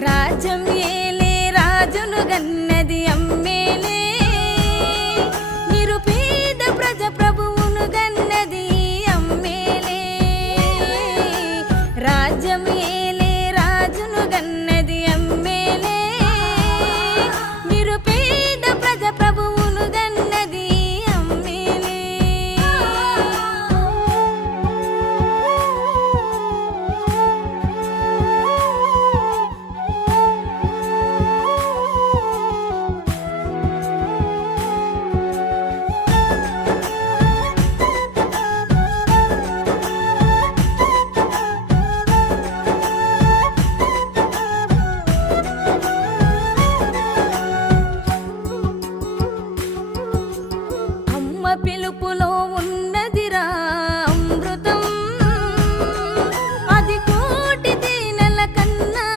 రాజ్యం ఏలే రాజును గన్నది అమ్మేలే, నిరుపేద ప్రజ ప్రభువును గన్నది అమ్మేలే. రాజ్యం ఏలే రాజును గన్నది